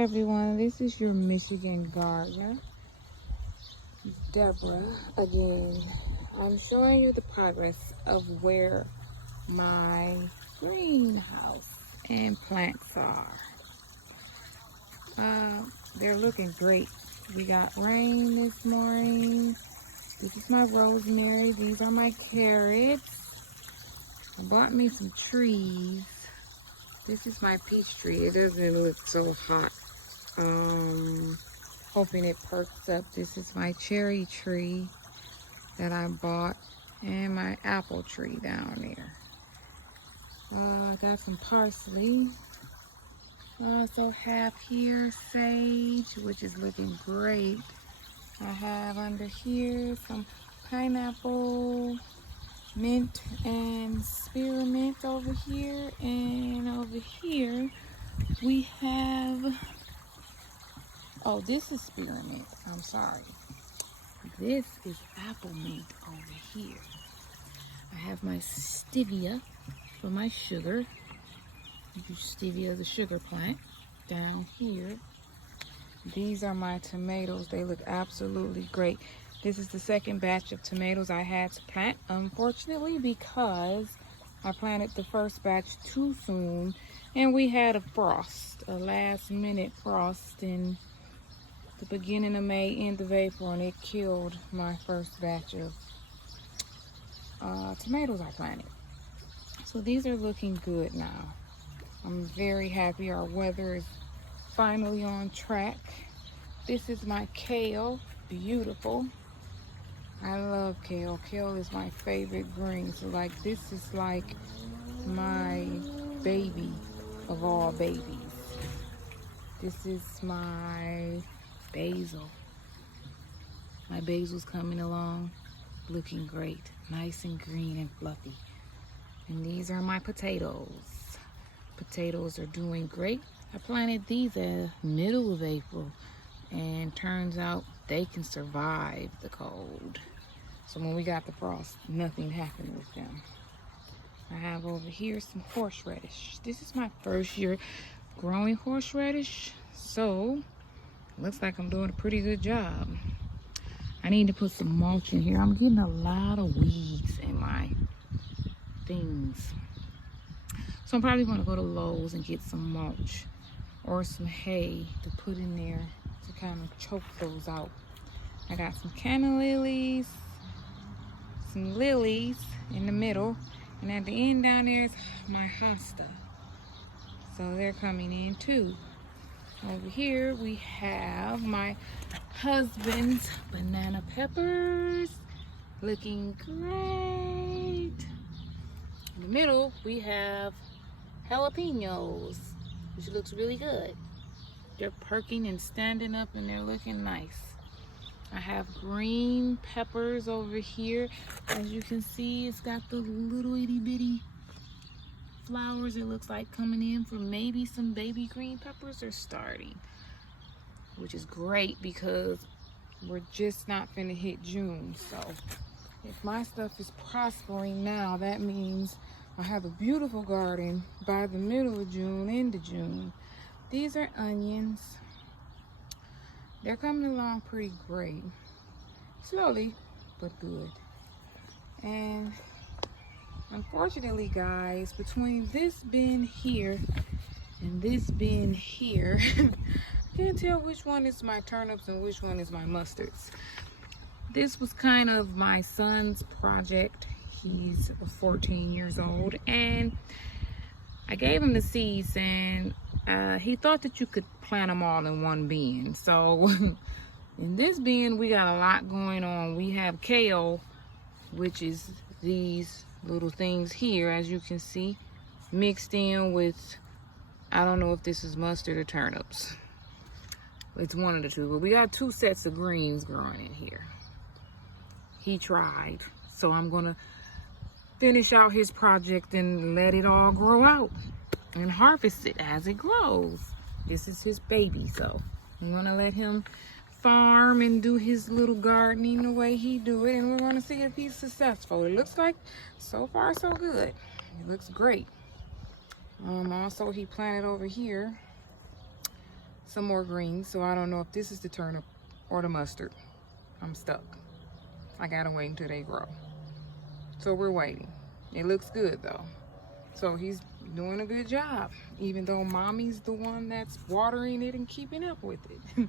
everyone, this is your Michigan gardener, Deborah, again. I'm showing you the progress of where my greenhouse and plants are. They're looking great. We got rain this morning. This is my rosemary. These are my carrots. I bought me some trees. This is my peach tree. It doesn't look so hot. Hoping it perks up. This is my cherry tree that I bought, and my apple tree down there. I got some parsley. I also have here sage, which is looking great. I have under here some pineapple, mint, and spearmint over here. And over here we have, oh, this is spearmint. I'm sorry. This is apple mint over here. I have my stevia for my sugar. Stevia is a sugar plant down here. These are my tomatoes. They look absolutely great. This is the second batch of tomatoes I had to plant, unfortunately, because I planted the first batch too soon and we had a frost, a last minute frost in the beginning of May, end of April, and it killed my first batch of tomatoes I planted. So these are looking good now. I'm very happy. Our weather is finally on track. This is my kale, beautiful. I love kale. Kale is my favorite green. So like this is like my baby of all babies. This is my basil. My basil's coming along, looking great, nice and green and fluffy. And these are my potatoes. Potatoes are doing great. I planted these at middle of April, and turns out they can survive the cold. So when we got the frost, nothing happened with them. I have over here some horseradish. This is my first year growing horseradish, so looks like I'm doing a pretty good job. I need to put some mulch in here. I'm getting a lot of weeds in my things. So I'm probably gonna go to Lowe's and get some mulch or some hay to put in there to kind of choke those out. I got some canna lilies, some lilies in the middle, and at the end down there is my hosta. So they're coming in too. Over here we have my husband's banana peppers, looking great. In the middle we have jalapenos, which looks really good. They're perking and standing up and they're looking nice. I have green peppers over here. As you can see, it's got the little itty bitty flowers, it looks like, coming in from maybe some baby green peppers are starting, which is great because we're just not finna hit June. So if my stuff is prospering now, that means I have a beautiful garden by the middle of June, into June. These are onions. They're coming along pretty great. Slowly, but good. And unfortunately, guys, between this bin here and this bin here, I can't tell which one is my turnips and which one is my mustards. This was kind of my son's project. He's 14 years old, and I gave him the seeds, and he thought that you could plant them all in one bin. So in this bin, we got a lot going on. We have kale, which is these little things here, as you can see, mixed in with, I don't know if this is mustard or turnips. It's one of the two, but we got two sets of greens growing in here. He tried, so I'm gonna finish out his project and let it all grow out and harvest it as it grows. This is his baby, so I'm gonna let him farm and do his little gardening the way he do it, and we're gonna see if he's successful. It looks like so far so good. It looks great. Also, he planted over here some more greens. So I don't know if this is the turnip or the mustard. I'm stuck. I gotta wait until they grow. So we're waiting. It looks good though. So he's doing a good job, even though mommy's the one that's watering it and keeping up with it.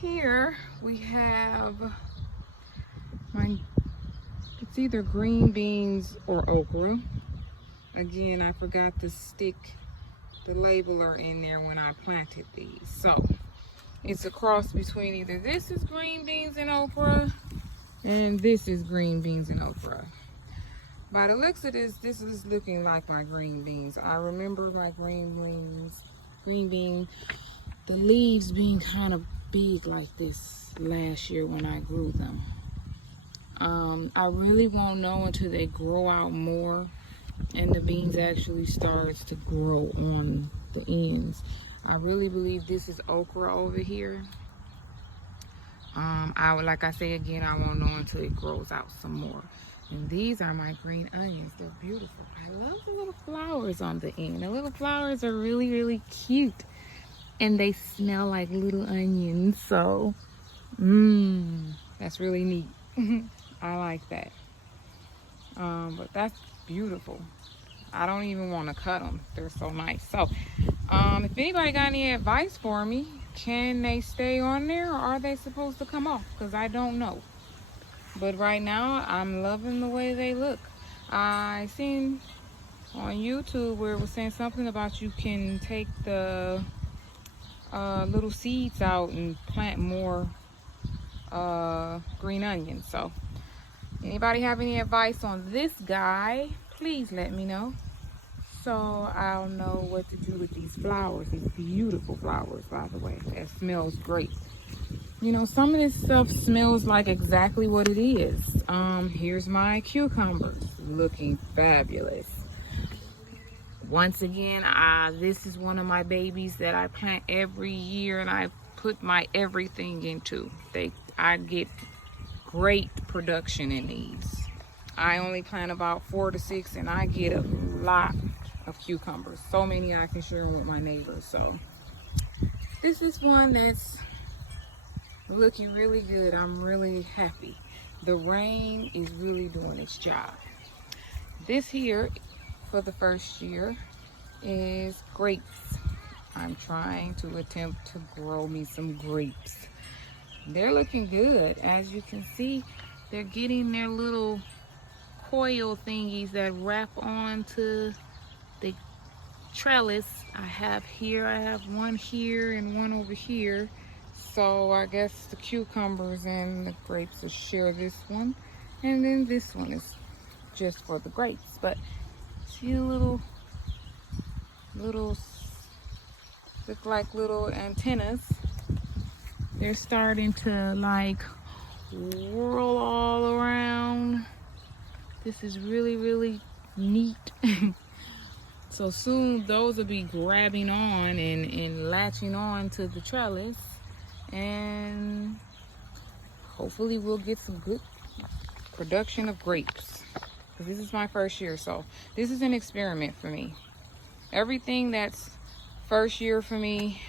Here we have it's either green beans or okra. Again, I forgot to stick the labeler in there when I planted these. So it's a cross between either this is green beans and okra and this is green beans and okra. By the looks of this is looking like my green beans. I remember my green bean, the leaves being kind of big like this last year when I grew them. I really won't know until they grow out more and the beans actually starts to grow on the ends. I really believe this is okra over here. Like I say again, I won't know until it grows out some more. And these are my green onions. They're beautiful. I love the little flowers on the end. The little flowers are really, really cute. And they smell like little onions. So, that's really neat. I like that. But that's beautiful. I don't even want to cut them. They're so nice. So, if anybody got any advice for me, can they stay on there or are they supposed to come off? Because I don't know. But right now, I'm loving the way they look. I seen on YouTube where it was saying something about you can take the little seeds out and plant more green onions. So, anybody have any advice on this guy, please let me know. So I'll know what to do with these flowers. These beautiful flowers, by the way. That smells great. You know, some of this stuff smells like exactly what it is. Here's my cucumbers looking fabulous. Once again, this is one of my babies that I plant every year and I put my everything into. I get great production in these. I only plant about 4 to 6 and I get a lot of cucumbers. So many I can share with my neighbors. So this is one that's looking really good. I'm really happy. The rain is really doing its job. This here for the first year is grapes. I'm trying to attempt to grow me some grapes. They're looking good. As you can see, they're getting their little coil thingies that wrap onto the trellis. I have one here and one over here. So I guess the cucumbers and the grapes will share this one. And then this one is just for the grapes. But see the little look like little antennas. They're starting to like whirl all around. This is really, really neat. So soon those will be grabbing on and latching on to the trellis. And hopefully we'll get some good production of grapes. Because this is my first year, so this is an experiment for me. Everything that's first year for me,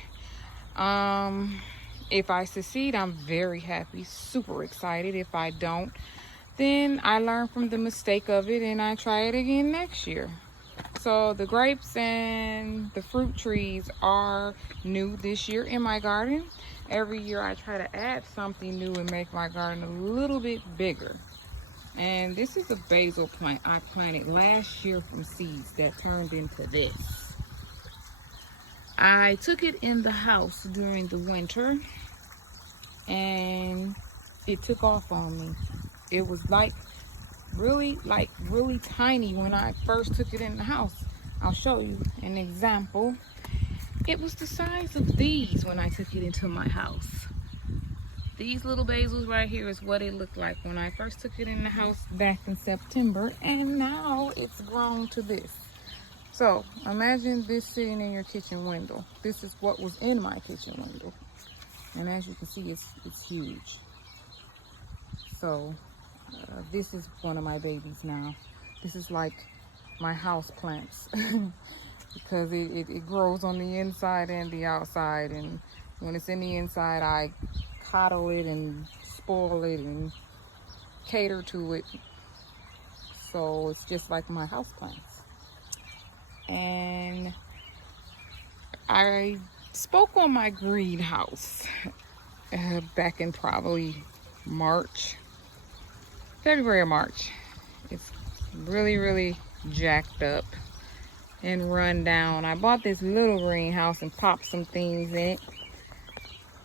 if I succeed, I'm very happy, super excited. If I don't, then I learn from the mistake of it and I try it again next year. So the grapes and the fruit trees are new this year in my garden. Every year I try to add something new and make my garden a little bit bigger. And this is a basil plant I planted last year from seeds that turned into this. I took it in the house during the winter and it took off on me. It was really tiny when I first took it in the house. I'll show you an example. It was the size of these when I took it into my house. These little basils right here is what it looked like when I first took it in the house back in September, and now it's grown to this. So imagine this sitting in your kitchen window. This is what was in my kitchen window. And as you can see, it's huge. So this is one of my babies now. This is like my house plants. because it grows on the inside and the outside. And when it's in the inside, I coddle it and spoil it and cater to it. So it's just like my houseplants. And I spoke on my greenhouse back in probably February or March. It's really jacked up and run down. I bought this little greenhouse and popped some things in it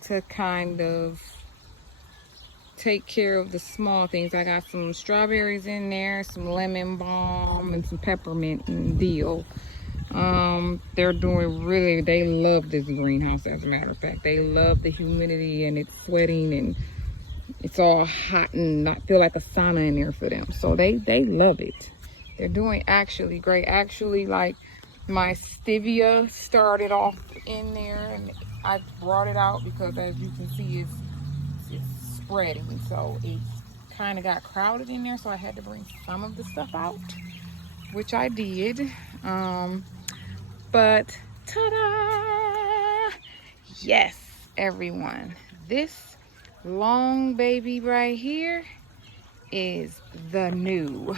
to kind of take care of the small things. I got some strawberries in there, some lemon balm, and some peppermint and dill. They're doing they love this greenhouse, as a matter of fact. They love the humidity, and it's sweating and it's all hot and I feel like a sauna in there for them. So they love it. They're doing actually great. Actually, like, my stevia started off in there and I brought it out because, as you can see, it's spreading. So it's kind of got crowded in there. So I had to bring some of the stuff out, which I did. But ta-da! Yes, everyone. This long baby right here is the new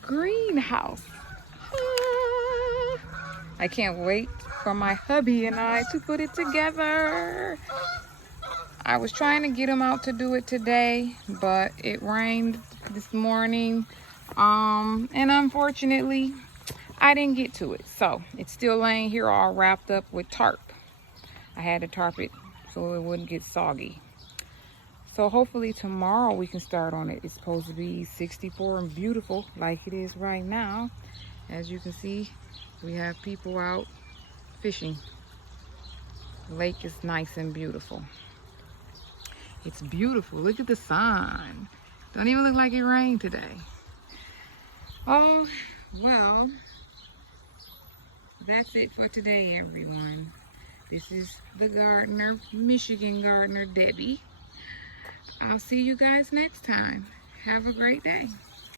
greenhouse. I can't wait for my hubby and I to put it together. I was trying to get him out to do it today, but it rained this morning. And unfortunately, I didn't get to it. So it's still laying here all wrapped up with tarp. I had to tarp it so it wouldn't get soggy. So hopefully tomorrow we can start on it. It's supposed to be 64 and beautiful like it is right now. As you can see, we have people out fishing. The lake is nice and beautiful. It's beautiful. Look at the sun. Don't even look like it rained today. Oh, well, that's it for today, everyone. This is the gardener, Michigan gardener, Debbie. I'll see you guys next time. Have a great day.